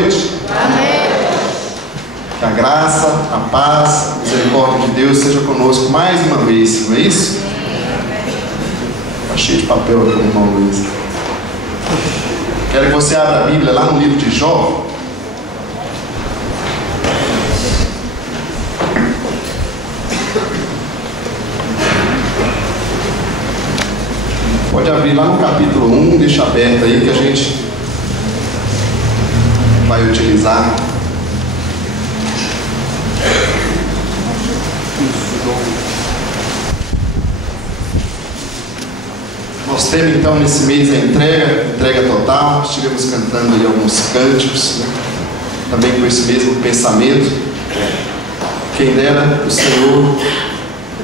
noite? Amém. Que a graça, a paz, a misericórdia de Deus seja conosco mais uma vez, não é isso? Está cheio de papel aqui, irmão Luiz. Quero que você abra a Bíblia lá no livro de Jó. Pode abrir lá no capítulo 1, deixa aberto aí que a gente vai utilizar. Nós temos então nesse mês a entrega total. Estivemos cantando aí alguns cânticos, né? Também com esse mesmo pensamento. Quem dera o Senhor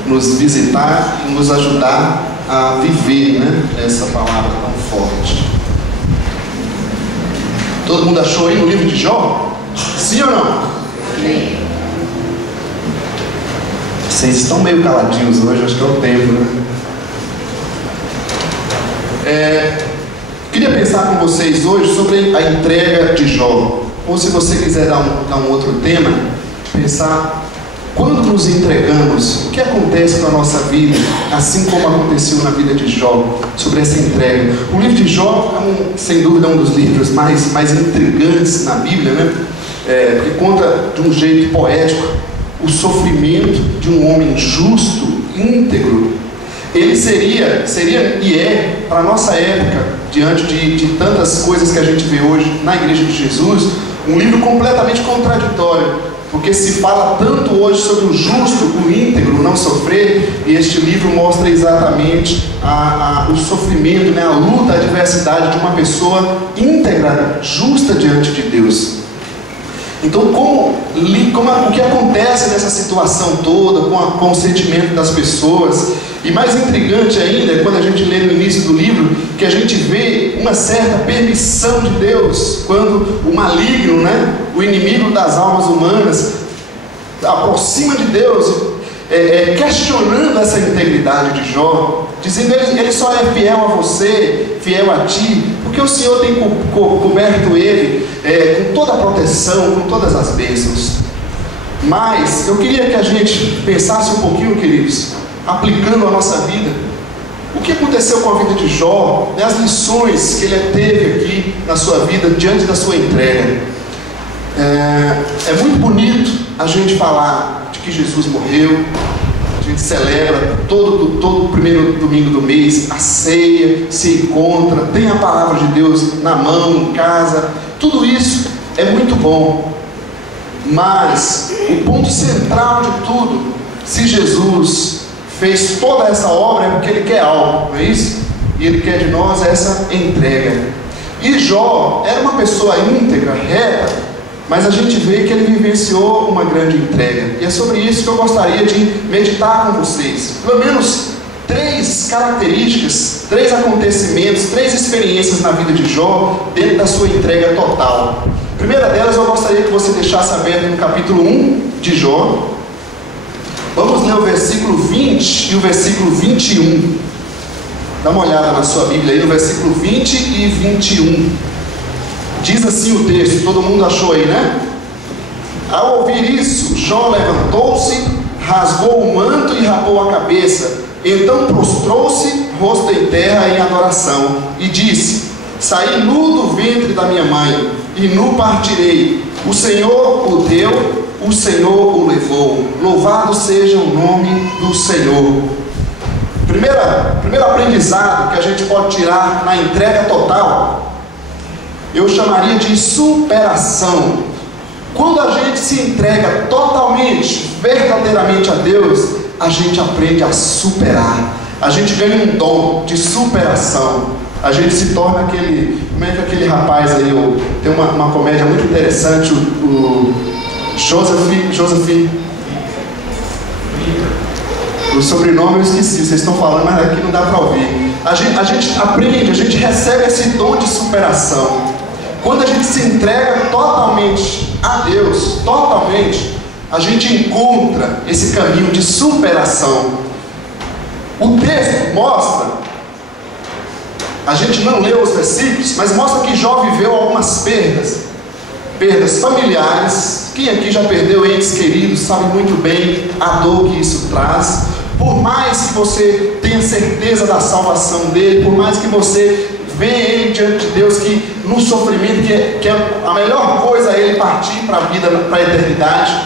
nos visitar e nos ajudar a viver, né, essa palavra tão forte. Todo mundo achou aí no livro de Jó? Sim ou não? Sim. Vocês estão meio caladinhos hoje, acho que é o tempo, né? Queria pensar com vocês hoje sobre a entrega de Jó. Ou se você quiser dar um outro tema, pensar quando nos entregamos, o que acontece com a nossa vida, assim como aconteceu na vida de Jó, sobre essa entrega. O livro de Jó é, sem dúvida, um dos livros mais intrigantes na Bíblia, né? Porque conta de um jeito poético o sofrimento de um homem justo, íntegro. Ele seria e é, para a nossa época, diante de tantas coisas que a gente vê hoje na Igreja de Jesus, um livro completamente contraditório. Porque se fala tanto hoje sobre o justo, o íntegro, não sofrer, e este livro mostra exatamente o sofrimento, né, a luta, a adversidade de uma pessoa íntegra, justa diante de Deus. Então, o que acontece nessa situação toda, com o sentimento das pessoas, e mais intrigante ainda é quando a gente lê no início do livro, que a gente vê uma certa permissão de Deus, quando o maligno, né, o inimigo das almas humanas, aproxima de Deus, questionando essa integridade de Jó, dizendo ele só é fiel a você, fiel a ti, porque o Senhor tem coberto ele com toda a proteção, com todas as bênçãos. Mas eu queria que a gente pensasse um pouquinho, queridos, aplicando a nossa vida, o que aconteceu com a vida de Jó, né, as lições que ele teve aqui na sua vida diante da sua entrega. É muito bonito a gente falar de que Jesus morreu. A gente celebra todo primeiro domingo do mês a ceia, se encontra, tem a palavra de Deus na mão, em casa. Tudo isso é muito bom. Mas o ponto central de tudo, se Jesus fez toda essa obra, é porque Ele quer algo, não é isso? E Ele quer de nós essa entrega. E Jó era uma pessoa íntegra, reta, mas a gente vê que ele vivenciou uma grande entrega. E é sobre isso que eu gostaria de meditar com vocês. Pelo menos 3 características, 3 acontecimentos, 3 experiências na vida de Jó, dentro da sua entrega total. A primeira delas eu gostaria que você deixasse aberto no capítulo 1 de Jó. Vamos ler o versículo 20 e o versículo 21. Dá uma olhada na sua Bíblia aí no versículo 20 e 21. Diz assim o texto, todo mundo achou aí, né? Ao ouvir isso, Jó levantou-se, rasgou o manto e rapou a cabeça. Então prostrou-se, rosto em terra, em adoração, e disse: saí nu do ventre da minha mãe, e nu partirei. O Senhor o deu, o Senhor o levou. Louvado seja o nome do Senhor. Primeiro aprendizado que a gente pode tirar na entrega total, eu chamaria de superação. Quando a gente se entrega totalmente, verdadeiramente a Deus, a gente aprende a superar. A gente ganha um dom de superação. A gente se torna aquele... Como é que aquele rapaz aí... Tem uma comédia muito interessante, o Joseph... O sobrenome eu esqueci, vocês estão falando, mas aqui não dá para ouvir. A gente aprende, a gente recebe esse dom de superação. Quando a gente se entrega totalmente a Deus, a gente encontra esse caminho de superação. O texto mostra, a gente não leu os versículos, mas mostra que Jó viveu algumas perdas. perdas familiares. Quem aqui já perdeu entes queridos sabe muito bem a dor que isso traz. Por mais que você tenha certeza da salvação dele, por mais que você venha ele diante de Deus, que no sofrimento, que é a melhor coisa é ele partir para a vida, para a eternidade,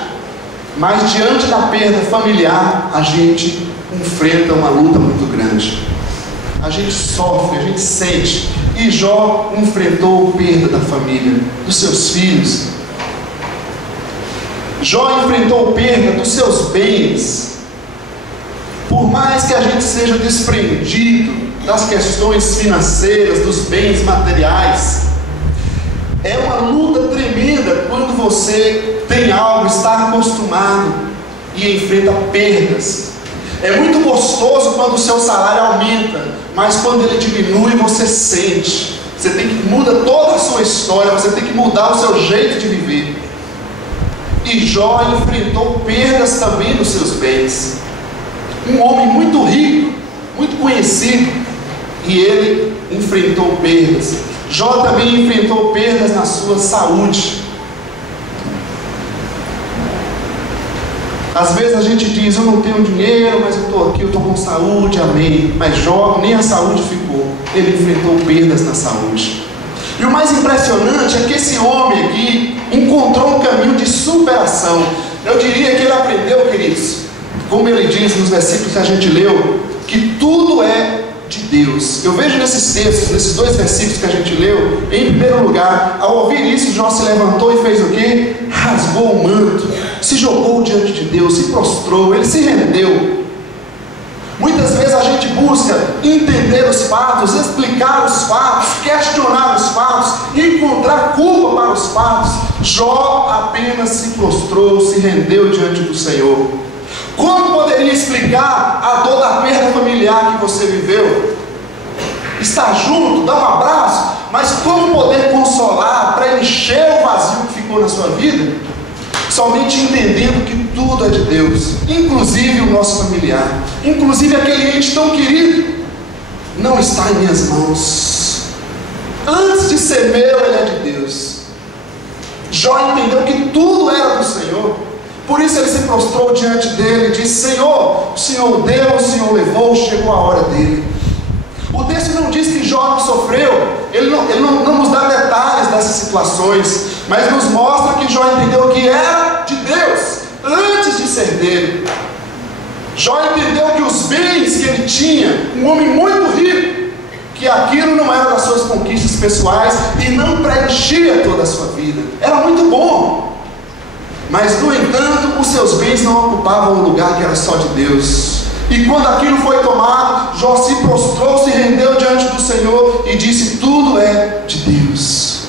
mas diante da perda familiar, a gente enfrenta uma luta muito grande. A gente sofre, a gente sente. E Jó enfrentou a perda da família, dos seus filhos. Jó enfrentou a perda dos seus bens. Por mais que a gente seja desprendido das questões financeiras, dos bens materiais, é uma luta tremenda quando você tem algo, está acostumado e enfrenta perdas. É muito gostoso quando o seu salário aumenta, mas quando ele diminui você sente. Você tem que mudar toda a sua história, você tem que mudar o seu jeito de viver. E Jó enfrentou perdas também nos seus bens. Um homem muito rico, muito conhecido, e ele enfrentou perdas. Jó também enfrentou perdas na sua saúde. Às vezes a gente diz: eu não tenho dinheiro, mas eu estou aqui, eu estou com saúde, amém. Mas Jó, nem a saúde ficou. Ele enfrentou perdas na saúde. E o mais impressionante é que esse homem aqui encontrou um caminho de superação. Eu diria que ele aprendeu, queridos, como ele diz nos versículos que a gente leu, que tudo é de Deus. Eu vejo nesses textos, nesses dois versículos que a gente leu, em primeiro lugar, ao ouvir isso, Jó se levantou e fez o quê? Rasgou o manto, se jogou diante de Deus, se prostrou, ele se rendeu. Muitas vezes a gente busca entender os fatos, explicar os fatos, questionar os fatos, encontrar culpa para os fatos. Jó apenas se prostrou, se rendeu diante do Senhor. Como poderia explicar a dor da perda familiar que você viveu? Estar junto, dar um abraço, mas como poder consolar, preencher o vazio que ficou na sua vida? Somente entendendo que tudo é de Deus, inclusive o nosso familiar, inclusive aquele ente tão querido, não está em minhas mãos. Antes de ser meu, ele é de Deus. Jó entendeu que tudo era do Senhor. Por isso ele se prostrou diante dele e disse: Senhor, o Senhor deu, o Senhor levou, chegou a hora dele. O texto não diz que Jó não sofreu, ele não nos dá detalhes dessas situações, mas nos mostra que Jó entendeu que era de Deus, antes de ser dele. Jó entendeu que os bens que ele tinha, um homem muito rico, que aquilo não era das suas conquistas pessoais e não preenchia toda a sua vida. Era muito bom. Mas, no entanto, os seus bens não ocupavam o lugar que era só de Deus. E quando aquilo foi tomado, Jó se prostrou, se rendeu diante do Senhor e disse: tudo é de Deus.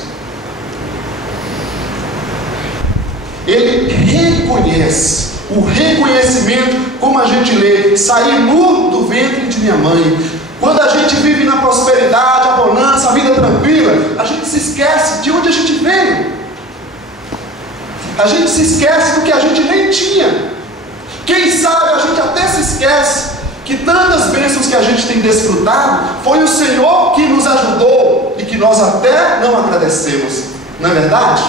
Ele reconhece, o reconhecimento, como a gente lê: saí nu do ventre de minha mãe. Quando a gente vive na prosperidade, a bonança, a vida tranquila, a gente se esquece de onde a gente veio. A gente se esquece do que a gente nem tinha. Quem sabe a gente até se esquece que tantas bênçãos que a gente tem desfrutado foi o Senhor que nos ajudou e que nós até não agradecemos. Não é verdade?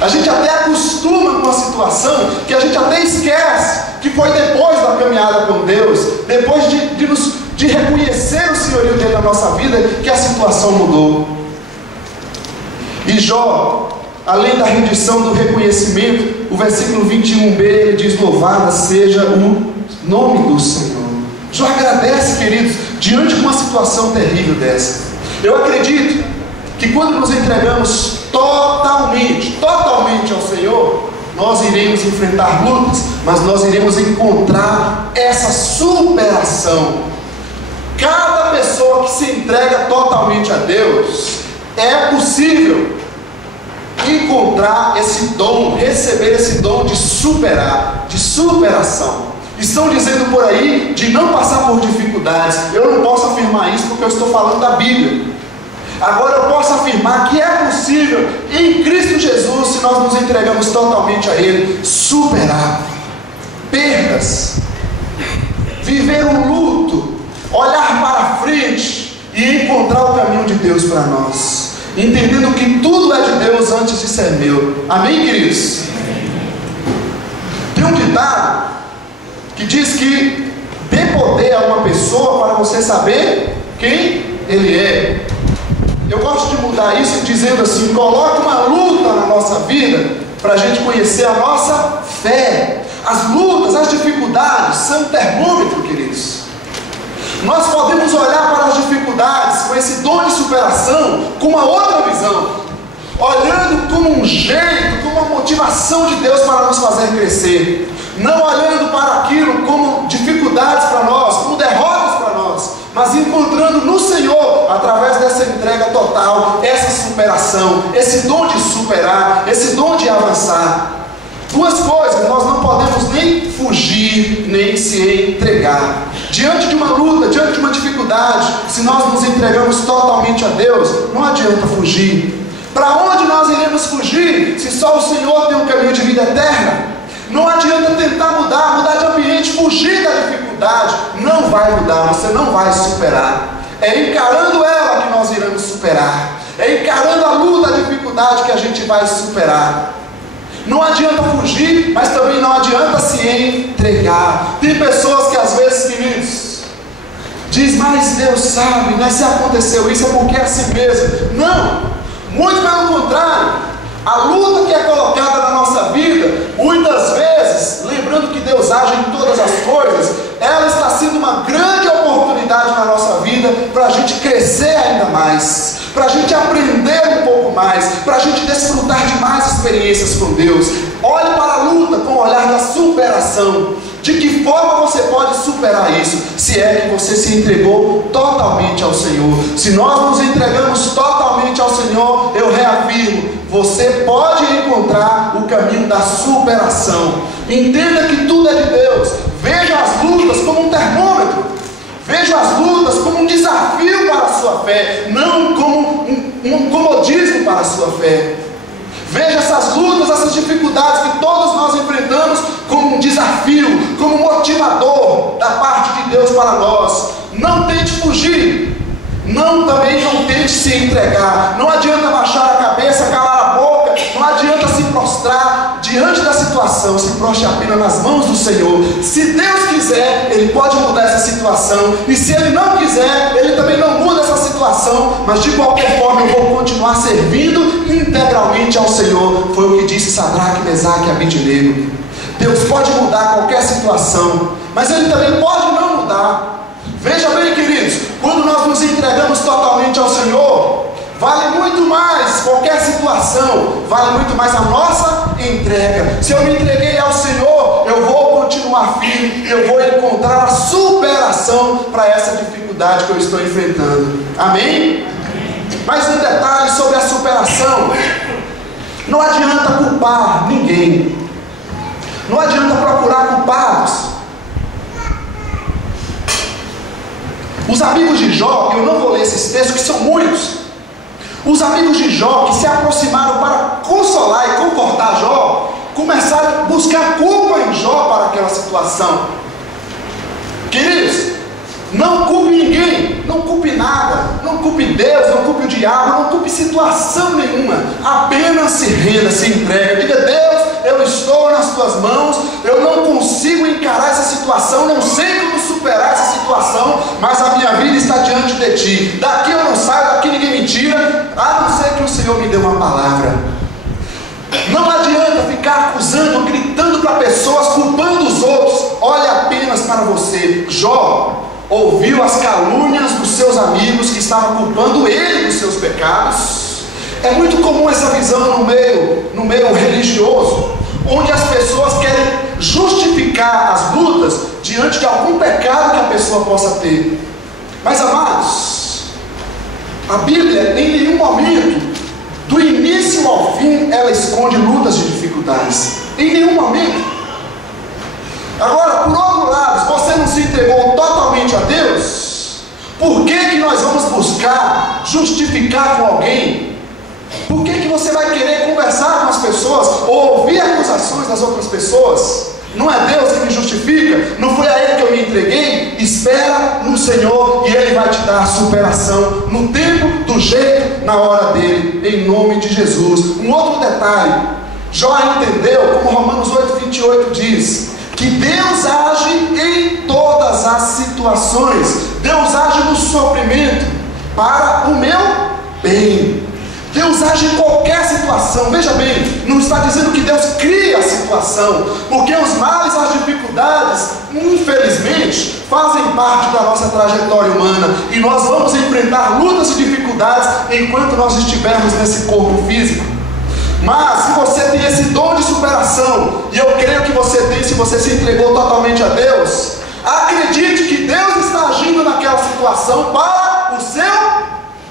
A gente até acostuma com a situação que a gente até esquece que foi depois da caminhada com Deus, depois de reconhecer o senhorio dele na nossa vida, que a situação mudou. E Jó, além da rendição do reconhecimento, o versículo 21b, ele diz: louvado seja o nome do Senhor. Jó agradece, queridos, diante de uma situação terrível dessa. Eu acredito que quando nos entregamos totalmente ao Senhor, nós iremos enfrentar lutas, mas nós iremos encontrar essa superação. Cada pessoa que se entrega totalmente a Deus, é possível encontrar esse dom, receber esse dom de superar, de superação. Estão dizendo por aí de não passar por dificuldades. Eu não posso afirmar isso porque eu estou falando da Bíblia. Agora eu posso afirmar que é possível, em Cristo Jesus, se nós nos entregamos totalmente a Ele, superar perdas, viver um luto, olhar para frente e encontrar o caminho de Deus para nós. entendendo que tudo é de Deus antes de ser meu. Amém, queridos? Tem um ditado que diz que dê poder a uma pessoa para você saber quem ele é. Eu gosto de mudar isso dizendo assim: coloque uma luta na nossa vida para a gente conhecer a nossa fé. As lutas, as dificuldades são um termômetro, queridos. Nós podemos olhar para as dificuldades com esse dom de superação com uma outra visão, olhando como um jeito, como uma motivação de Deus para nos fazer crescer, não olhando para aquilo como dificuldades para nós, como derrotas para nós, mas encontrando no Senhor, através dessa entrega total, essa superação, esse dom de superar, esse dom de avançar. Duas coisas: nós não podemos nem fugir, nem se entregar. Diante de uma luta, diante de uma dificuldade, se nós nos entregamos totalmente a Deus, não adianta fugir. Para onde nós iremos fugir, se só o Senhor tem um caminho de vida eterna? Não adianta tentar mudar de ambiente, fugir da dificuldade. Não vai mudar, você não vai superar. É encarando ela que nós iremos superar. É encarando a luta, a dificuldade que a gente vai superar. Não adianta fugir, mas também não adianta se entregar. Tem pessoas que às vezes, queridos, diz: mas Deus sabe, né? Se aconteceu isso é porque é assim mesmo. Não, muito pelo contrário. A luta que é colocada na nossa vida, muitas vezes, lembrando que Deus age em todas as coisas, ela está sendo uma grande oportunidade na nossa vida para a gente crescer ainda mais, para a gente aprender um pouco mais, para a gente desfrutar de mais experiências com Deus. Olhe para a luta com o olhar da superação. De que forma você pode superar isso? Se é que você se entregou totalmente ao Senhor. Se nós nos entregamos totalmente ao Senhor, eu reafirmo, você pode encontrar o caminho da superação. Entenda que tudo é de Deus. Veja as lutas como um termômetro. Veja as lutas como um desafio para a sua fé, não como um comodismo para a sua fé. Veja essas lutas, essas dificuldades que todos nós enfrentamos como um desafio, como um motivador da parte de Deus para nós. Não tente fugir, também não tente se entregar. Não adianta baixar a cabeça, calar a boca, não adianta se prostrar diante da situação. Se prostre apenas nas mãos do Senhor. Se Deus quiser, Ele pode mudar essa situação, e se Ele não quiser, Ele também não muda essa situação, mas de qualquer forma eu vou continuar servindo integralmente ao Senhor. Foi o que disse Sadraque, Mesaque e Abednego. Deus pode mudar qualquer situação, mas Ele também pode não mudar. Veja bem, queridos, quando nós nos entregamos totalmente ao Senhor, vale muito mais qualquer situação, vale muito mais a nossa entrega. Se eu me entreguei ao Senhor, eu vou continuar firme, eu vou encontrar a superação para essa dificuldade que eu estou enfrentando. Amém? Mais um detalhe sobre a superação: não adianta culpar ninguém, não adianta procurar culpados. Os amigos de Jó, eu não vou ler esses textos que são muitos. Os amigos de Jó que se aproximaram para consolar e confortar Jó, começaram a buscar culpa em Jó para aquela situação. Queridos, não culpe ninguém, não culpe nada, não culpe Deus, não culpe o diabo, não culpe situação nenhuma. Apenas se renda, se entrega. Diga: Deus, eu estou nas tuas mãos, eu não consigo encarar essa situação, não sei como superar essa situação, mas a minha vida está diante de ti. Daqui eu não saio, daqui ninguém me tira, a não ser que o Senhor me dê uma palavra. Não adianta ficar acusando, gritando para pessoas, culpando os outros. Olhe apenas para você. Jó ouviu as calúnias dos seus amigos que estavam culpando ele dos seus pecados. É muito comum essa visão no meio religioso, onde as pessoas querem justificar as lutas diante de algum pecado que a pessoa possa ter. Mas, amados, a Bíblia em nenhum momento, do início ao fim, ela esconde lutas e dificuldades. Em nenhum momento. Agora, por outro lado, se você não se entregou totalmente a Deus, por que nós vamos buscar justificar com alguém? Por que você vai querer conversar com as pessoas ou ouvir acusações das outras pessoas? Não é Deus que me justifica, não foi a Ele que eu me entreguei. Espera no Senhor e Ele vai te dar a superação no tempo, do jeito, na hora dele, em nome de Jesus. Um outro detalhe, Jó entendeu, como Romanos 8:28 diz, que Deus age em todas as situações. Deus age no sofrimento para o meu bem. Deus age em qualquer situação. Veja bem, não está dizendo que Deus cria a situação, porque os males, as dificuldades, infelizmente, fazem parte da nossa trajetória humana, e nós vamos enfrentar lutas e dificuldades enquanto nós estivermos nesse corpo físico. Mas se você tem esse dom de superação, e eu creio que você tem, se você se entregou totalmente a Deus, acredite que Deus está agindo naquela situação para o seu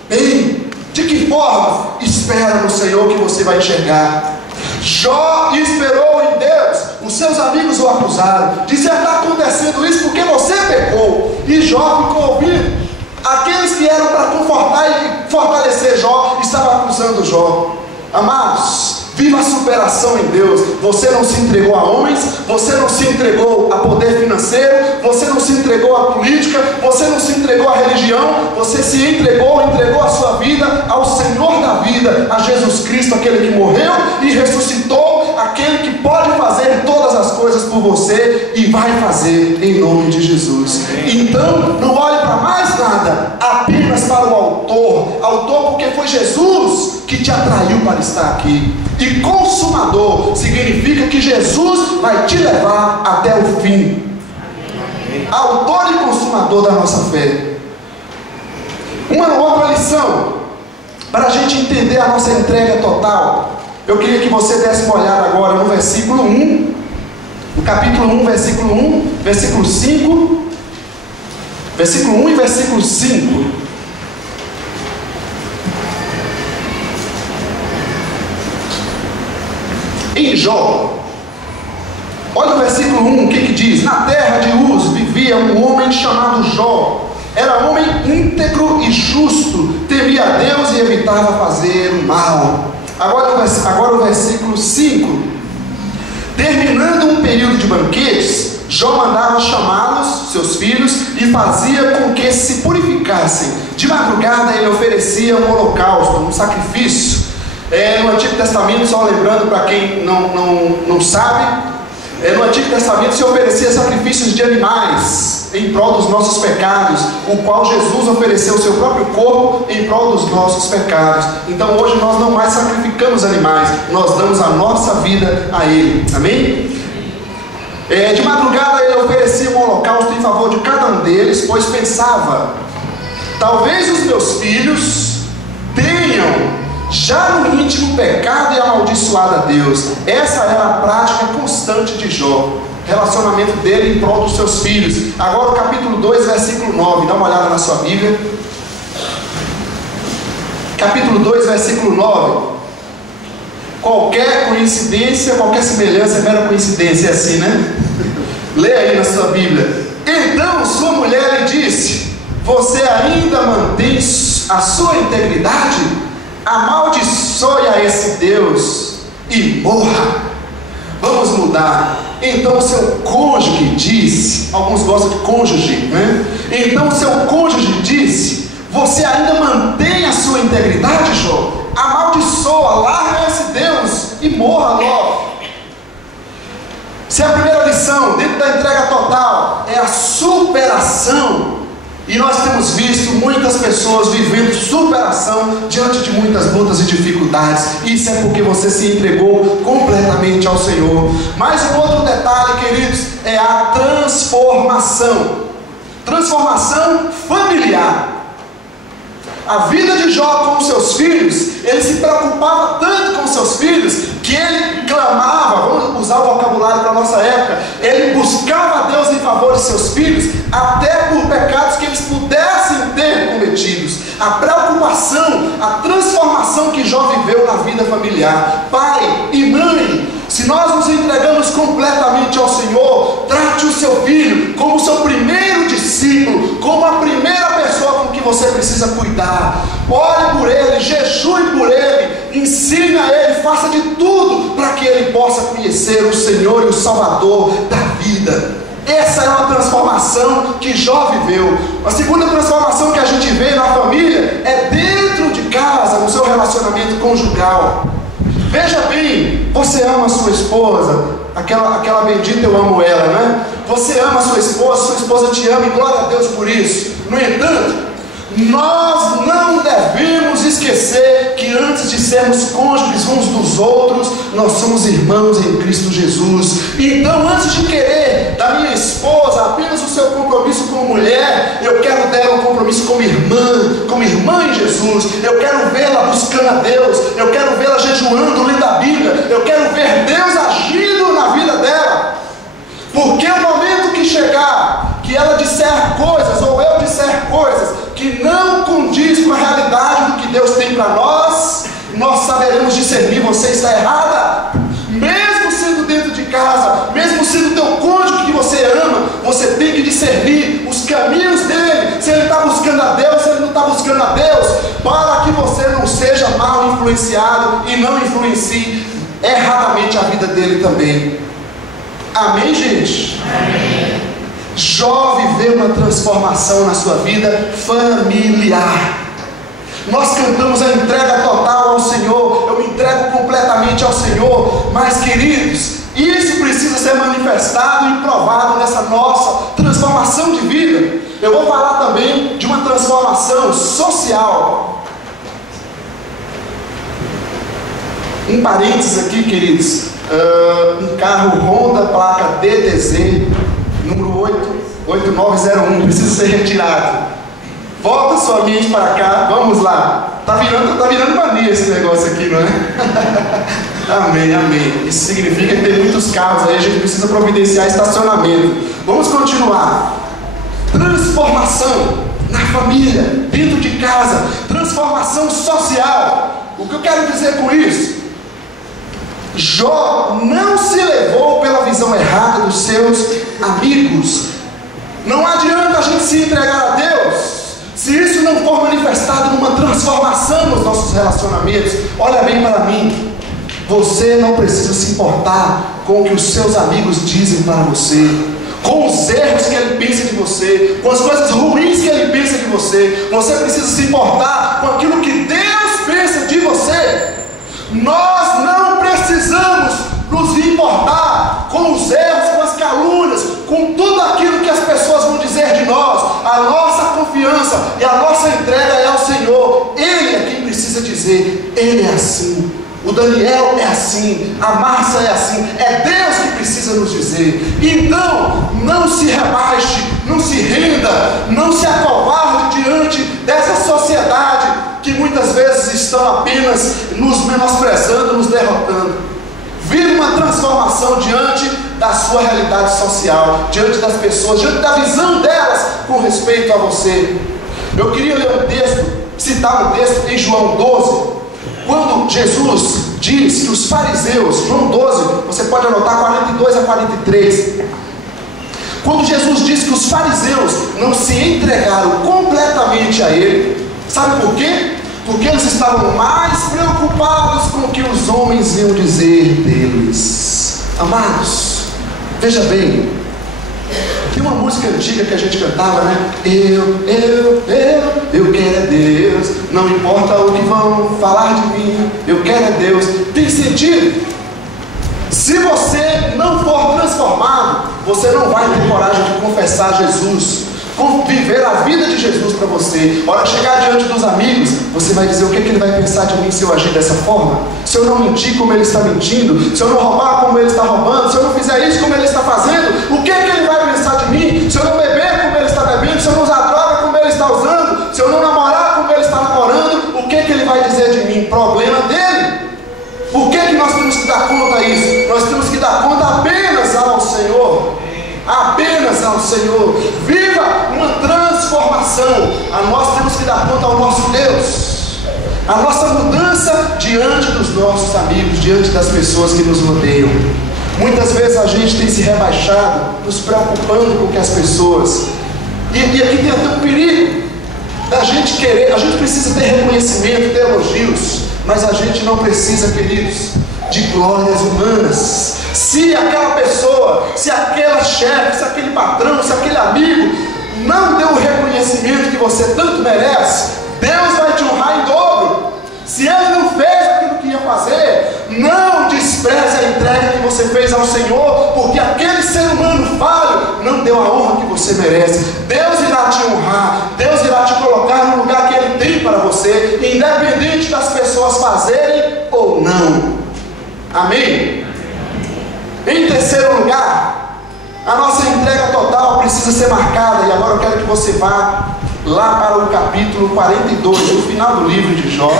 bem. De que forma? Espera no Senhor que você vai enxergar. Jó esperou em Deus. Os seus amigos o acusaram, disseram: está acontecendo isso porque você pecou. E Jó ficou ouvindo. Aqueles que eram para confortar e fortalecer Jó estavam acusando Jó. Amados, viva a superação em Deus. Você não se entregou a homens, você não se entregou a poder financeiro, você não se entregou à política, você não se entregou à religião, você se entregou a sua vida ao Senhor da vida, a Jesus Cristo, aquele que morreu e ressuscitou, aquele que pode fazer todas as coisas por você e vai fazer em nome de Jesus. Então, não olhe para mais nada, apenas para o autor, porque foi Jesus que te atraiu para estar aqui. E consumador significa que Jesus vai te levar até o fim. Autor e consumador da nossa fé. Uma outra lição, para a gente entender a nossa entrega total, eu queria que você desse uma olhada agora no versículo 1, no capítulo 1, versículo 1, versículo 5, versículo 1 e versículo 5. Em Jó, olha o versículo 1, o que diz? Na terra de Uz vivia um homem chamado Jó. Era homem íntegro e justo, temia a Deus e evitava fazer o mal. Agora o versículo 5. Terminando um período de banquetes, Jó mandava chamá-los, seus filhos, e fazia com que se purificassem. De madrugada ele oferecia um holocausto, um sacrifício. No Antigo Testamento, só lembrando para quem não sabe, no Antigo Testamento se oferecia sacrifícios de animais em prol dos nossos pecados, o qual Jesus ofereceu o seu próprio corpo em prol dos nossos pecados. Então hoje nós não mais sacrificamos animais, nós damos a nossa vida a Ele. Amém? De madrugada ele oferecia um holocausto em favor de cada um deles, pois pensava: talvez os meus filhos tenham já no íntimo pecado e amaldiçoado a Deus. Essa era a prática constante de Jó, relacionamento dele em prol dos seus filhos. Agora o capítulo 2, versículo 9, dá uma olhada na sua Bíblia. Capítulo 2, versículo 9. Qualquer coincidência, qualquer semelhança é mera coincidência, é assim, né? Lê aí na sua Bíblia. Então sua mulher lhe disse: você ainda mantém a sua integridade? Amaldiçoe a esse Deus e morra. Vamos mudar. Então o seu cônjuge disse, alguns gostam de cônjuge, né? Então o seu cônjuge disse: você ainda mantém a sua integridade, Jó? Amaldiçoa, larga esse Deus e morra logo. Se a primeira lição dentro da entrega total é a superação, e nós temos visto muitas pessoas vivendo superação diante de muitas lutas e dificuldades. Isso é porque você se entregou completamente ao Senhor. Mas um outro detalhe, queridos, é a transformação. Transformação familiar. A vida de Jó com os seus filhos, ele se preocupava tanto com os seus filhos, que ele clamava, vamos usar o vocabulário da nossa época, ele buscava a Deus em favor de seus filhos, até por pecados que eles pudessem ter cometidos. A preocupação, a transformação que Jó viveu na vida familiar. Pai e mãe, se nós nos entregamos completamente ao Senhor, trate o seu filho como o seu primeiro discípulo, como a primeira pessoa com que você você precisa cuidar. Ore por ele, jejue por ele, ensine a ele, faça de tudo para que ele possa conhecer o Senhor e o Salvador da vida. Essa é uma transformação que Jó viveu. A segunda transformação que a gente vê na família é dentro de casa, no seu relacionamento conjugal. Veja bem, você ama a sua esposa, aquela bendita eu amo ela, né? Você ama a sua esposa te ama e glória a Deus por isso. No entanto, nós não devemos esquecer que antes de sermos cônjuges uns dos outros, nós somos irmãos em Cristo Jesus. Então, antes de querer da minha esposa apenas o seu compromisso como mulher, eu quero dela um compromisso como irmã em Jesus. Eu quero vê-la buscando a Deus, eu quero vê-la jejuando, lendo a Bíblia, eu quero ver Deus agindo na vida dela. Porque o momento que chegar, que ela disser coisas, ou eu disser coisas, que não condiz com a realidade do que Deus tem para nós, nós saberemos discernir: você está errada. Mesmo sendo dentro de casa, mesmo sendo teu cônjuge que você ama, você tem que discernir os caminhos dele, se ele está buscando a Deus, se ele não está buscando a Deus, para que você não seja mal influenciado e não influencie erradamente a vida dele também. Amém, gente? Amém. Jó viveu uma transformação na sua vida familiar. Nós cantamos a entrega total ao Senhor, eu me entrego completamente ao Senhor. Mas, queridos, isso precisa ser manifestado e provado nessa nossa transformação de vida. Eu vou falar também de uma transformação social. Um parênteses aqui, queridos. Um carro Honda, placa DDZ, número 8901, precisa ser retirado. Volta sua mente para cá, vamos lá. Tá virando mania esse negócio aqui, não é? Amém, amém. Isso significa que tem muitos carros aí, a gente precisa providenciar estacionamento. Vamos continuar. Transformação na família, dentro de casa, transformação social. O que eu quero dizer com isso? Jó não se levou pela visão errada dos seus amigos. Não adianta a gente se entregar a Deus se isso não for manifestado numa transformação nos nossos relacionamentos. Olha bem para mim, você não precisa se importar com o que os seus amigos dizem para você, com os erros que ele pensa de você, com as coisas ruins que ele pensa de você. Você precisa se importar com aquilo que Deus pensa de você. Nós não precisamos nos importar com os erros, com as calúnias, com tudo aquilo que as pessoas vão dizer de nós. A nossa confiança e a nossa entrega é ao Senhor. Ele é quem precisa dizer: ele é assim, o Daniel é assim, a Márcia é assim. É Deus que precisa nos dizer. Então, não se rebaixe, não se renda, não se acovarde diante dessa sociedade que muitas vezes estão apenas nos menosprezando, nos derrotando. Vive uma transformação diante da sua realidade social, diante das pessoas, diante da visão delas com respeito a você. Eu queria ler um texto, citar um texto em João 12, quando Jesus diz que os fariseus, João 12, você pode anotar 42 a 43, quando Jesus diz que os fariseus não se entregaram completamente a ele, sabe por quê? Porque eles estavam mais preocupados com o que os homens iam dizer deles. Amados, veja bem, tem uma música antiga que a gente cantava, né? Eu quero é Deus, não importa o que vão falar de mim, eu quero é Deus. Tem sentido? Se você não for transformado, você não vai ter coragem de confessar Jesus, viver a vida de Jesus para você. A hora de chegar diante dos amigos, você vai dizer: o que ele vai pensar de mim se eu agir dessa forma? Se eu não mentir como ele está mentindo, se eu não roubar como ele está roubando, se eu não fizer isso como ele está fazendo, o que ele vai pensar de mim? Se eu não beber como ele está bebendo, se eu não usar droga como ele está usando, se eu não namorar como ele está namorando, o que ele vai dizer de mim? Problema dele. Por que nós temos que dar conta disso? Nós temos que dar conta apenas ao Senhor. Apenas ao Senhor. Viva uma transformação. Nós temos que dar conta ao nosso Deus. A nossa mudança diante dos nossos amigos, diante das pessoas que nos rodeiam. Muitas vezes a gente tem se rebaixado, nos preocupando com que as pessoas. E aqui tem até um perigo. da gente querer, a gente precisa ter reconhecimento, ter elogios, mas a gente não precisa, queridos, de glórias humanas. Se aquela pessoa, se aquela chefe, se aquele patrão, se aquele amigo não deu o reconhecimento que você tanto merece, Deus vai te honrar em dobro. Se ele não fez aquilo que ia fazer, não despreze a entrega que você fez ao Senhor, porque aquele ser humano falho não deu a honra que você merece. Deus irá te honrar, Deus irá te colocar no lugar que Ele tem para você, independente das pessoas fazerem ou não. Amém? Em terceiro lugar, a nossa entrega total precisa ser marcada, e agora eu quero que você vá lá para o capítulo 42, no final do livro de Jó.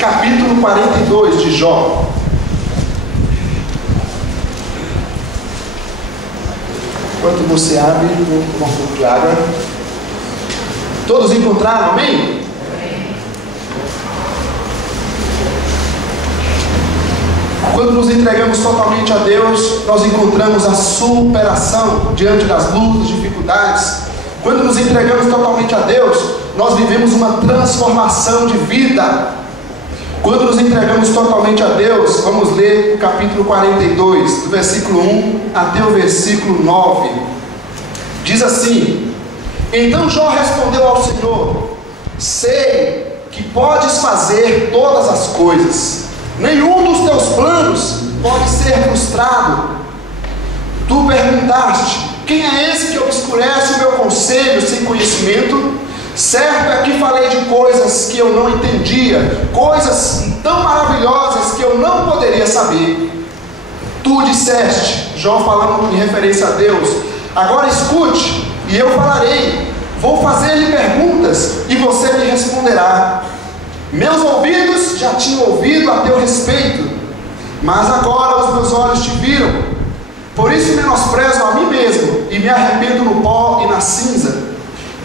Capítulo 42 de Jó. Enquanto você abre, eu vou tomar um pouco de água. Todos encontraram, amém? Quando nos entregamos totalmente a Deus, nós encontramos a superação diante das lutas, dificuldades. Quando nos entregamos totalmente a Deus, nós vivemos uma transformação de vida. Quando nos entregamos totalmente a Deus, vamos ler o capítulo 42, do versículo 1 até o versículo 9. Diz assim: Então Jó respondeu ao Senhor: Sei que podes fazer todas as coisas, nenhum dos teus planos pode ser frustrado. Tu perguntaste: Quem é esse que obscurece o meu conselho sem conhecimento? Certo é que falei de coisas que eu não entendia, coisas tão maravilhosas que eu não poderia saber. Tu disseste, Jó falando em referência a Deus: Agora escute, e eu falarei. Vou fazer-lhe perguntas, e você me responderá. Meus ouvidos já tinham ouvido a teu respeito, mas agora os meus olhos te viram. Por isso menosprezo a mim mesmo, e me arrependo no pó e na cinza.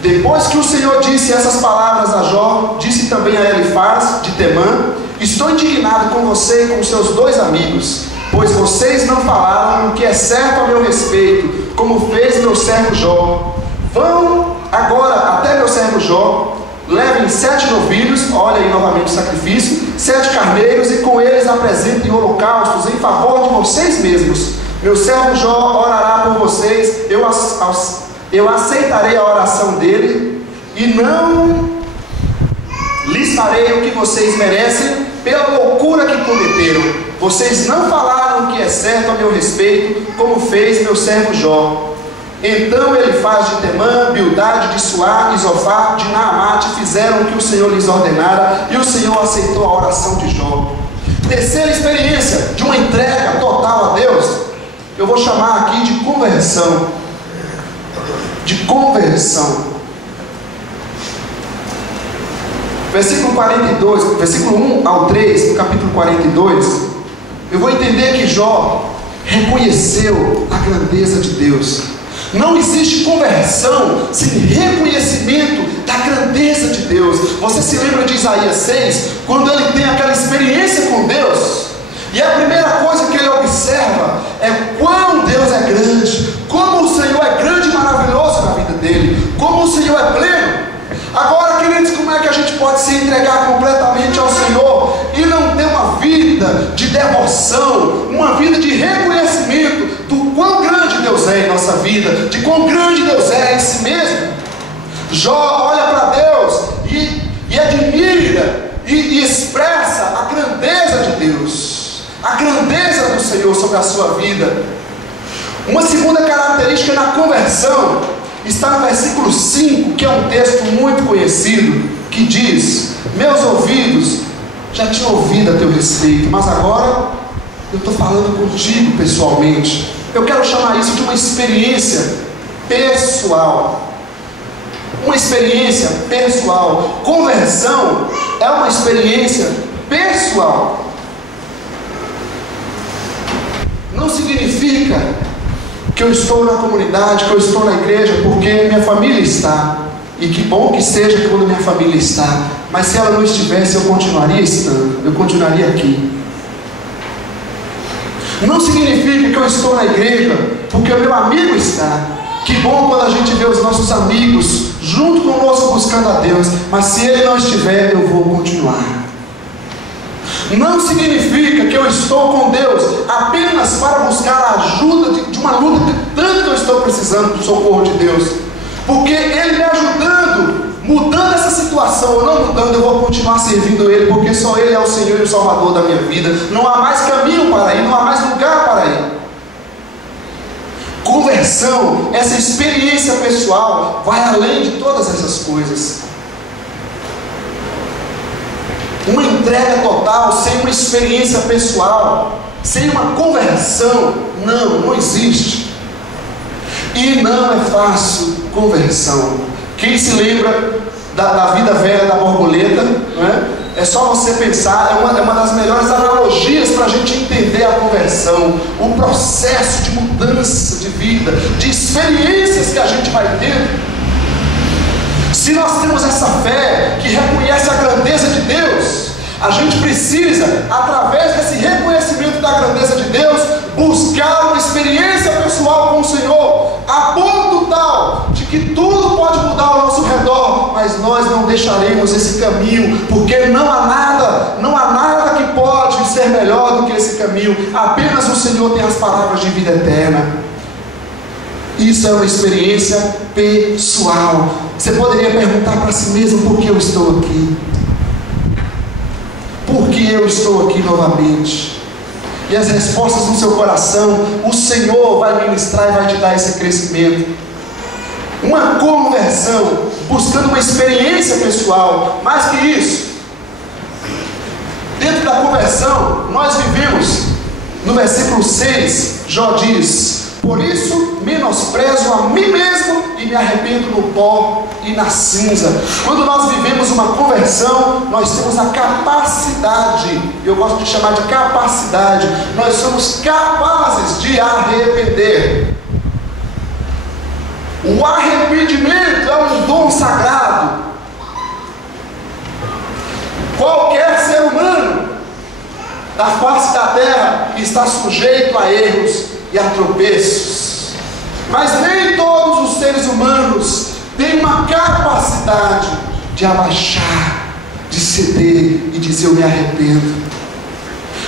Depois que o Senhor disse essas palavras a Jó, disse também a Elifaz de Temã: Estou indignado com você e com seus dois amigos, pois vocês não falaram o que é certo a meu respeito, como fez meu servo Jó. Vão agora até meu servo Jó, levem 7 novilhos, olha aí novamente o sacrifício, 7 carneiros, e com eles apresentem holocaustos em favor de vocês mesmos. Meu servo Jó orará por vocês, eu aceitarei a oração dele, e não lhes farei o que vocês merecem pela loucura que cometeram. Vocês não falaram o que é certo a meu respeito, como fez meu servo Jó. Então Elifaz de Temã, Bildade de Suá e Zofar de Naamate fizeram o que o Senhor lhes ordenara, e o Senhor aceitou a oração de Jó. Terceira experiência de uma entrega total a Deus, eu vou chamar aqui de conversão. De conversão. Versículo 42, versículo 1 ao 3, no capítulo 42, eu vou entender que Jó reconheceu a grandeza de Deus. Não existe conversão sem reconhecimento da grandeza de Deus. Você se lembra de Isaías 6, quando ele tem aquela experiência com Deus? E a primeira coisa que ele observa é quão Deus é grande, como o Senhor é grande e maravilhoso na vida dele, como o Senhor é pleno. Agora, queridos, como é que a gente pode se entregar completamente ao Senhor e não ter uma vida de devoção, uma vida de reconhecimento do quão grande Deus é em nossa vida, de quão grande Deus é em si mesmo? Jó olha para Deus e admira e expressa a grandeza de Deus, a grandeza do Senhor sobre a sua vida. Uma segunda característica na conversão está no versículo 5, que é um texto muito conhecido, que diz: Meus ouvidos já tinham ouvido a teu respeito, mas agora eu estou falando contigo pessoalmente. Eu quero chamar isso de uma experiência pessoal. Uma experiência pessoal. Conversão é uma experiência pessoal. Não significa que eu estou na comunidade, que eu estou na igreja porque minha família está, e que bom que seja quando minha família está, mas se ela não estivesse, eu continuaria estando, eu continuaria aqui. Não significa que eu estou na igreja porque o meu amigo está. Que bom quando a gente vê os nossos amigos junto conosco buscando a Deus, mas se ele não estiver, eu vou continuar. Não significa que eu estou com Deus apenas para buscar a ajuda de uma luta que tanto eu estou precisando do socorro de Deus, porque Ele me ajudando, mudando essa situação ou não mudando, eu vou continuar servindo Ele, porque só Ele é o Senhor e o Salvador da minha vida. Não há mais caminho para ir, não há mais lugar para ir. Conversão, essa experiência pessoal, vai além de todas essas coisas. Uma entrega total, sem uma experiência pessoal, sem uma conversão, não existe. E não é fácil conversão. Quem se lembra da vida velha da borboleta, né? É só você pensar, é uma das melhores analogias para a gente entender a conversão, o processo de mudança de vida, de experiências que a gente vai tendo. Se nós temos essa fé que reconhece a grandeza de Deus, a gente precisa, através desse reconhecimento da grandeza de Deus, buscar uma experiência pessoal com o Senhor, a ponto tal de que tudo pode mudar ao nosso redor, mas nós não deixaremos esse caminho, porque não há nada que pode ser melhor do que esse caminho. Apenas o Senhor tem as palavras de vida eterna. Isso é uma experiência pessoal. Você poderia perguntar para si mesmo: por que eu estou aqui? Por que eu estou aqui novamente? E as respostas no seu coração, o Senhor vai ministrar e vai te dar esse crescimento. Uma conversão, buscando uma experiência pessoal. Mais que isso, dentro da conversão, nós vivemos, no versículo 6, Jó diz: por isso menosprezo a mim mesmo e me arrependo no pó e na cinza. Quando nós vivemos uma conversão, nós temos a capacidade, eu gosto de chamar de capacidade, nós somos capazes de arrepender. O arrependimento é um dom sagrado. Qualquer ser humano da face da terra está sujeito a erros e a tropeços, mas nem todos os seres humanos têm uma capacidade de abaixar, de ceder e dizer: eu me arrependo.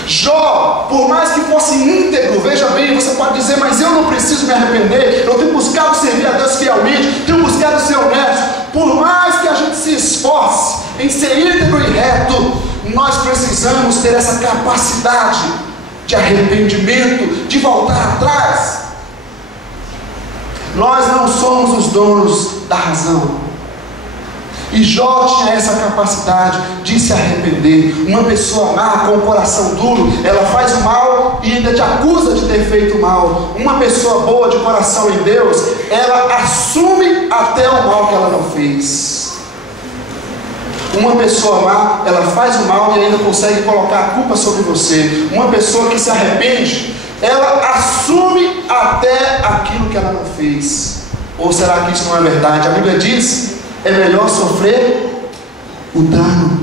Jó, por mais que fosse íntegro, veja bem, você pode dizer: mas eu não preciso me arrepender, eu tenho buscado servir a Deus fielmente, tenho buscado ser honesto. Por mais que a gente se esforce em ser íntegro e reto, nós precisamos ter essa capacidade de arrependimento, de voltar atrás. Nós não somos os donos da razão, e Jó tinha essa capacidade de se arrepender. Uma pessoa má, com o coração duro, ela faz o mal e ainda te acusa de ter feito o mal. Uma pessoa boa de coração em Deus, ela assume até o mal que ela não fez. Uma pessoa má, ela faz o mal e ainda consegue colocar a culpa sobre você. Uma pessoa que se arrepende, ela assume até aquilo que ela não fez. Ou será que isso não é verdade? A Bíblia diz: é melhor sofrer o dano.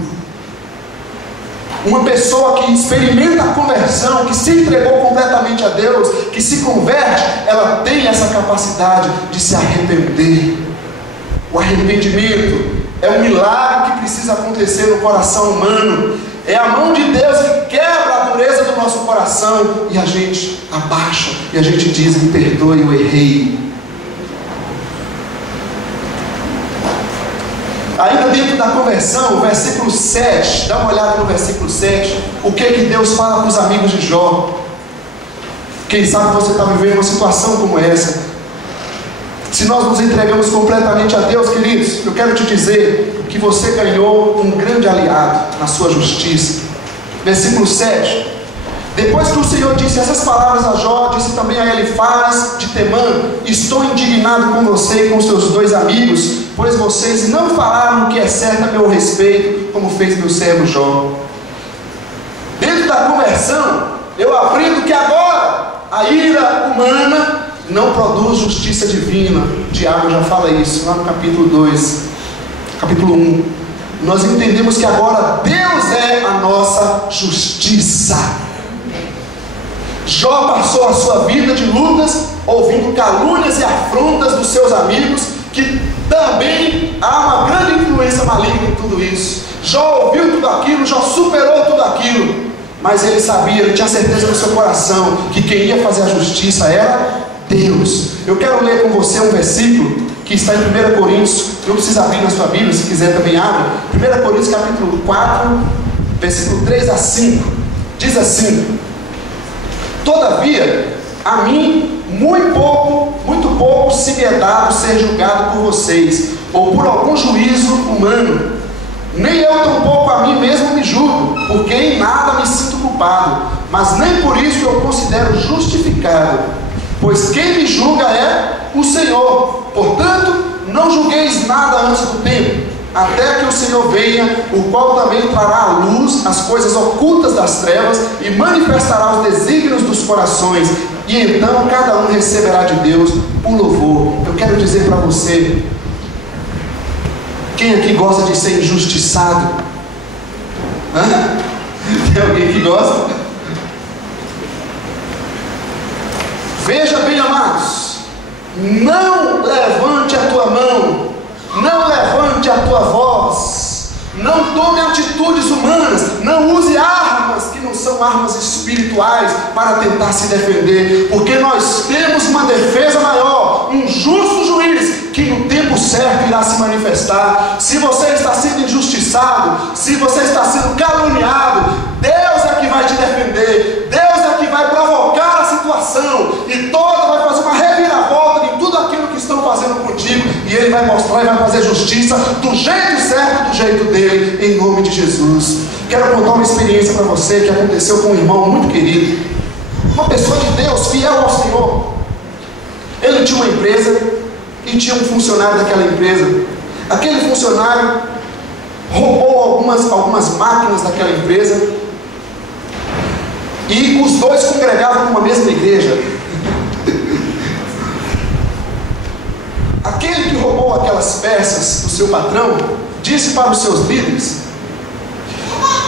Uma pessoa que experimenta a conversão, que se entregou completamente a Deus, que se converte, ela tem essa capacidade de se arrepender. O arrependimento é um milagre que precisa acontecer no coração humano. É a mão de Deus que quebra a dureza do nosso coração e a gente abaixa, e a gente diz: me perdoe, eu errei. Ainda dentro da conversão, o versículo 7, dá uma olhada no versículo 7, o que Deus fala para os amigos de Jó. Quem sabe você está vivendo uma situação como essa. Se nós nos entregamos completamente a Deus, queridos, eu quero te dizer que você ganhou um grande aliado na sua justiça. Versículo 7. Depois que o Senhor disse essas palavras a Jó, disse também a Elifaz de Temã: estou indignado com você e com seus dois amigos, pois vocês não falaram o que é certo a meu respeito, como fez meu servo Jó. Dentro da conversão, eu aprendo que agora a ira humana não produz justiça divina. Tiago já fala isso lá no capítulo 2, capítulo 1. Nós entendemos que agora Deus é a nossa justiça. Jó passou a sua vida de lutas, ouvindo calúnias e afrontas dos seus amigos, que também há uma grande influência maligna em tudo isso. Jó ouviu tudo aquilo, Jó superou tudo aquilo, mas ele sabia, ele tinha certeza no seu coração, que quem ia fazer a justiça era Deus. Eu quero ler com você um versículo que está em 1 Coríntios, não precisa abrir na sua Bíblia, se quiser também abra. 1 Coríntios capítulo 4, versículo 3 a 5, diz assim: todavia, a mim muito pouco se me é dado ser julgado por vocês, ou por algum juízo humano. Nem eu tampouco a mim mesmo me julgo, porque em nada me sinto culpado, mas nem por isso eu considero justificado, pois quem me julga é o Senhor. Portanto, não julgueis nada antes do tempo, até que o Senhor venha, o qual também trará à luz as coisas ocultas das trevas e manifestará os desígnios dos corações, e então cada um receberá de Deus o louvor. Eu quero dizer para você, quem aqui gosta de ser injustiçado? Hã? Tem alguém que gosta? Veja bem, amados, não levante a tua mão, não levante a tua voz, não tome atitudes humanas, não use armas que não são armas espirituais para tentar se defender, porque nós temos uma defesa maior, um justo juiz que no tempo certo irá se manifestar. Se você está sendo injustiçado, se você está sendo caluniado, Deus é que vai te defender, Deus é que vai provocar a situação e toda vai fazer uma reviravolta de tudo aquilo que estão fazendo contigo, e Ele vai mostrar e vai fazer justiça do jeito certo, do jeito dele, em nome de Jesus. Quero contar uma experiência para você que aconteceu com um irmão muito querido, uma pessoa de Deus, fiel ao Senhor. Ele tinha uma empresa e tinha um funcionário daquela empresa. Aquele funcionário roubou algumas máquinas daquela empresa, e os dois congregavam numa mesma igreja. Aquele que roubou aquelas peças do seu patrão disse para os seus líderes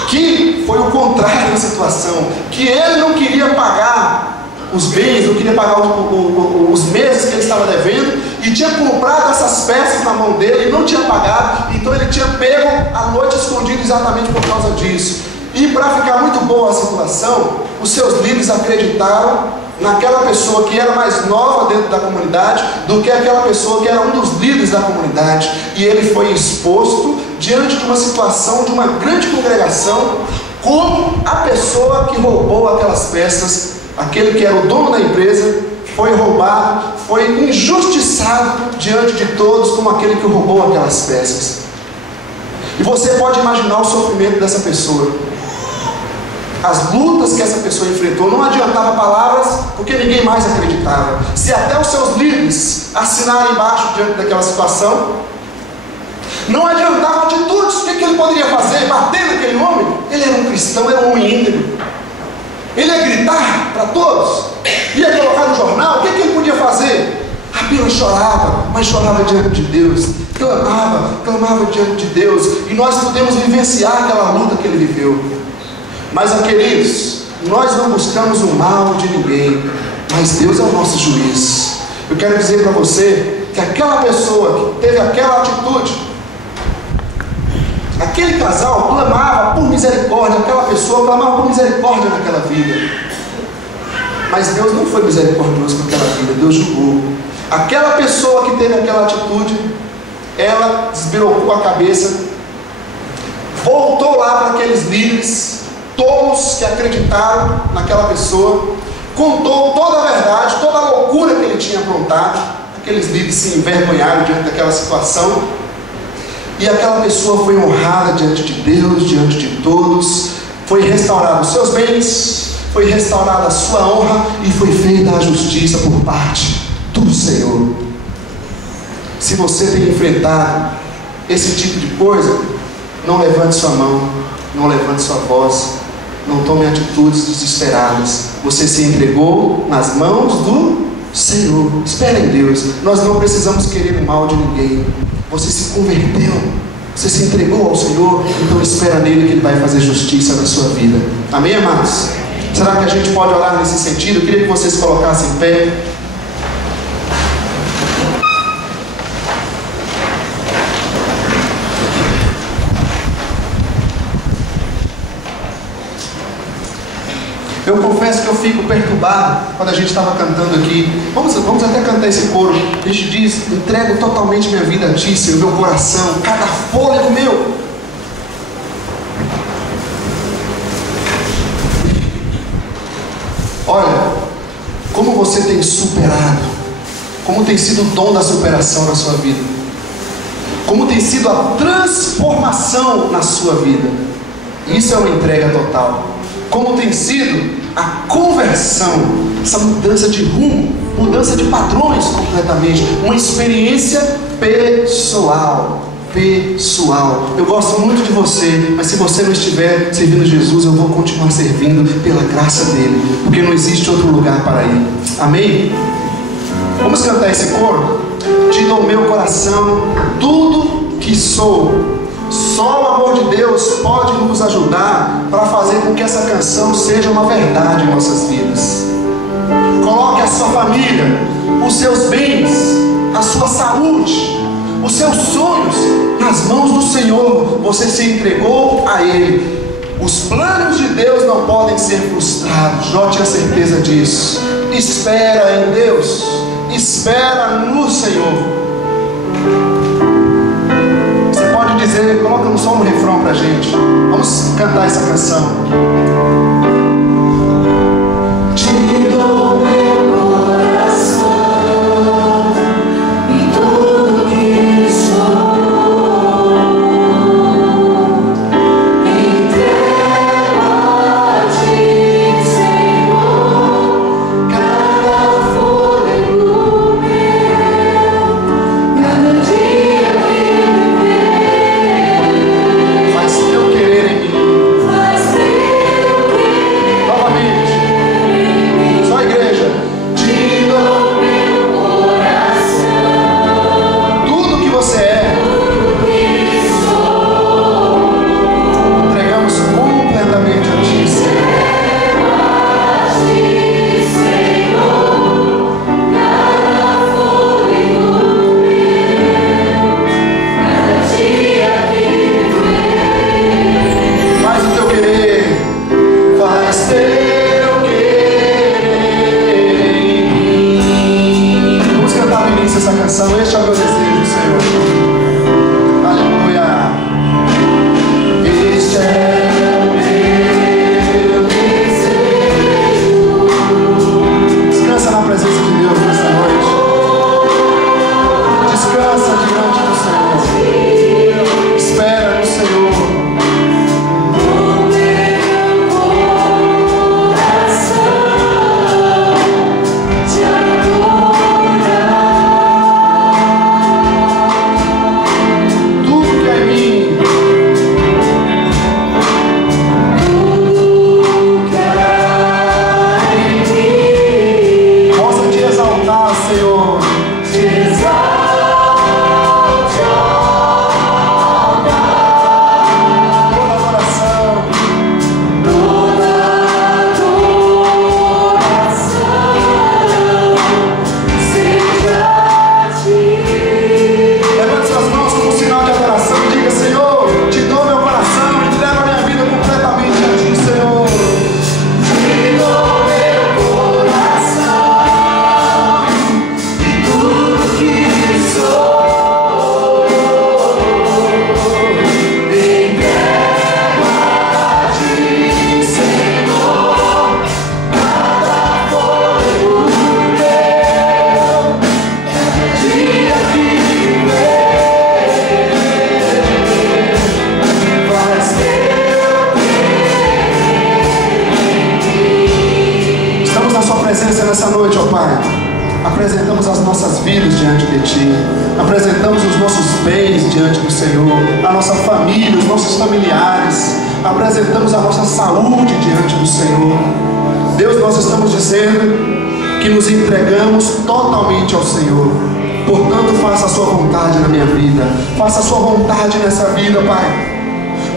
que foi o contrário da situação, que ele não queria pagar os bens, não queria pagar os meses que ele estava devendo, e tinha comprado essas peças na mão dele e não tinha pagado. Então ele tinha pego à noite escondido exatamente por causa disso. E para ficar muito boa a situação, os seus líderes acreditaram naquela pessoa que era mais nova dentro da comunidade do que aquela pessoa que era um dos líderes da comunidade, e ele foi exposto diante de uma situação de uma grande congregação como a pessoa que roubou aquelas peças. Aquele que era o dono da empresa foi roubado, foi injustiçado diante de todos como aquele que roubou aquelas peças. E você pode imaginar o sofrimento dessa pessoa, as lutas que essa pessoa enfrentou. Não adiantava palavras, porque ninguém mais acreditava. Se até os seus líderes assinaram embaixo diante daquela situação, não adiantava atitudes. O que ele poderia fazer? Bater naquele homem? Ele era um cristão, era um homem íntegro. Ele ia gritar para todos, ia colocar no jornal. O que ele podia fazer? Apenas chorava, mas chorava diante de Deus, clamava diante de Deus, e nós podemos vivenciar aquela luta que ele viveu. Mas, queridos, nós não buscamos o mal de ninguém, mas Deus é o nosso juiz. Eu quero dizer para você que aquela pessoa que teve aquela atitude, aquele casal clamava por misericórdia, aquela pessoa clamava por misericórdia naquela vida, mas Deus não foi misericordioso com aquela vida, Deus julgou. Aquela pessoa que teve aquela atitude, ela desbirocou a cabeça, voltou lá para aqueles líderes tolos que acreditaram naquela pessoa, contou toda a verdade, toda a loucura que ele tinha aprontado. Aqueles líderes se envergonharam diante daquela situação, e aquela pessoa foi honrada diante de Deus, diante de todos. Foi restaurado os seus bens, foi restaurada a sua honra, e foi feita a justiça por parte do Senhor. Se você tem enfrentado esse tipo de coisa, não levante sua mão, não levante sua voz, não tome atitudes desesperadas. Você se entregou nas mãos do Senhor. Espere em Deus. Nós não precisamos querer o mal de ninguém. Você se converteu, você se entregou ao Senhor, então espera nele que Ele vai fazer justiça na sua vida. Amém, amados? Será que a gente pode orar nesse sentido? Eu queria que vocês colocassem em pé. Eu confesso que eu fico perturbado quando a gente estava cantando aqui. Vamos até cantar esse coro. A gente diz: entrego totalmente minha vida a Ti, Senhor, meu coração, cada fôlego meu. Olha, como você tem superado, como tem sido o dom da superação na sua vida, como tem sido a transformação na sua vida. Isso é uma entrega total. Como tem sido a conversão, essa mudança de rumo, mudança de padrões completamente, uma experiência pessoal. Eu gosto muito de você, mas se você não estiver servindo Jesus, eu vou continuar servindo pela graça dele, porque não existe outro lugar para ir. Amém? Vamos cantar esse coro? Te dou meu coração, tudo que sou. Só o amor de Deus pode nos ajudar para fazer com que essa canção seja uma verdade em nossas vidas. Coloque a sua família, os seus bens, a sua saúde, os seus sonhos nas mãos do Senhor. Você se entregou a Ele. Os planos de Deus não podem ser frustrados. Jó tinha certeza disso. Espera em Deus, espera no Senhor. Dizer, coloca só um refrão pra gente. Vamos cantar essa canção. Te dou meu coração e tudo que sou, entrego a Ti, Senhor, cada fôlego meu, cada dia este é o meu desejo, Senhor. Aleluia. Este é o meu desejo. Descansa na presença de Deus nessa noite. Descansa diante do Senhor. Espera no Senhor. Nessa noite, ó Pai, apresentamos as nossas vidas diante de Ti, apresentamos os nossos bens diante do Senhor, a nossa família, os nossos familiares, apresentamos a nossa saúde diante do Senhor. Deus, nós estamos dizendo que nos entregamos totalmente ao Senhor. Portanto, faça a Sua vontade na minha vida, faça a Sua vontade nessa vida, Pai.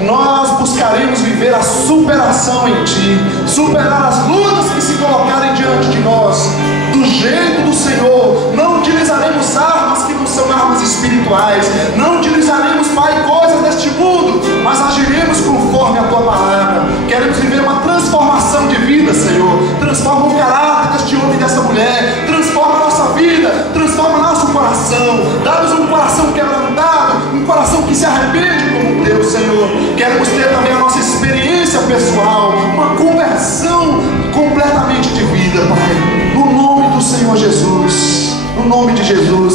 nós buscaremos viver a superação em Ti, superar as lutas que se colocarem diante de nós, do jeito do Senhor. Não utilizaremos armas que não são armas espirituais, não utilizaremos, Pai, coisas deste mundo, mas agiremos conforme a Tua palavra. Queremos viver uma transformação de vida, Senhor. Transforma o caráter deste homem e dessa mulher, transforma a nossa vida, transforma nosso coração, dá-nos um coração quebrantado, um coração que se arrepende como o Teu, Senhor. Queremos ter também a nossa experiência pessoal, uma conversão completamente de vida, Pai, no nome do Senhor Jesus, no nome de Jesus.